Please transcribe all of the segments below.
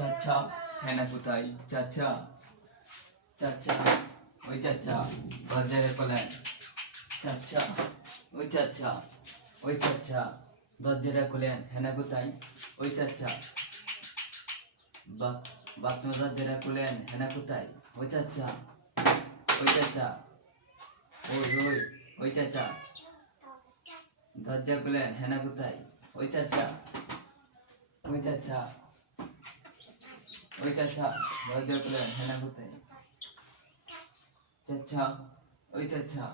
চাচা হেনা কোথায়? চাচা চাচা ওই চাচা দরজায় খোলেন। চাচা ওই চাচা ওই চাচা দরজাটা খোলেন। হেনা কোথায়? ওই চাচা বাথরুম দরজাটা খোলেন। হেনা কোথায়? ওই চাচা ওই চাচা ওই ওই ওই চাচা দরজা খুলেন। হেনা কোথায়? ওই চাচা ওই চাচা ওই চাচা দরজা খুলেন। হেনা কোথায়? চাচা ওই চাচা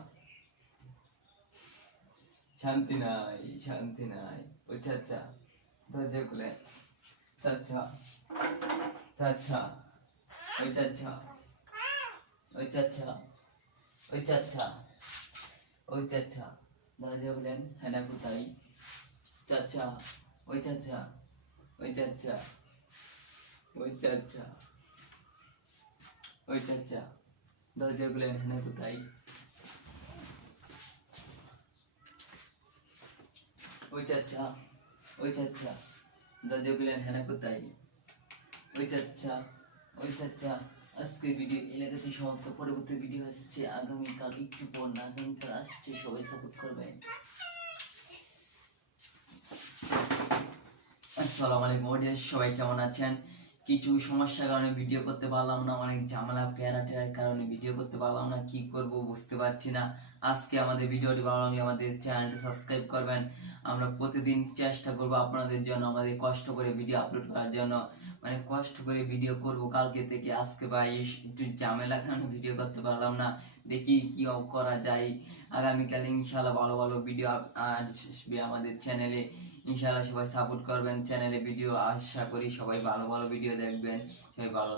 শান্তি নাই শান্তি নাই। ওই চাচা দরজা খুলেন। চাচা চাচা ওই চাচা ওই চাচা ওই চাচা ওই চাচা দরজা খুলেন। হেনা কোথায়? চাচা ওই চাচা ওই চাচা ওই চাচা ওই চাচা দরজা খুলেন। হেনা কোথায়? ওই চাচা ওই চাচা দরজা খুলেন। হেনা কোথায়? ওই চাচা ওই চাচা আজকে ভিডিও এলাকাতে সমাপ্ত। পরবর্তী ভিডিও আসছে আগামীকাল, একটু পর না, আগামীকাল আসছে। সবাই সাপোর্ট করবেন। আসসালামু আলাইকুম অডিয়েন্স, সবাই কেমন আছেন? কিছু সমস্যার কারণে ভিডিও করতে পারলাম না, অনেক ঝামেলা প্যারাটের কারণে ভিডিও করতে পারলাম না। কি করব বুঝতে পারছি না। আজকে আমাদের ভিডিওটি ভালো লাগলে আমাদের চ্যানেলটি সাবস্ক্রাইব করবেন। আমরা প্রতিদিন চেষ্টা করব আপনাদের জন্য, আমাদের কষ্ট করে ভিডিও আপলোড করার জন্য, মানে কষ্ট করে ভিডিও করব কালকে থেকে। আজকে ভাই একটু ঝামেলা কারণে ভিডিও করতে পারলাম না। দেখি কি করা যায়। আগামীকাল ইনশাআল্লাহ ভালো ভালো ভিডিও আসবে আমাদের চ্যানেলে। ইনশাআল্লাহ সবাই সাপোর্ট করবেন চ্যানেলে। ভিডিও আশা করি সবাই ভালো ভালো ভিডিও দেখবেন। সবাই ভালো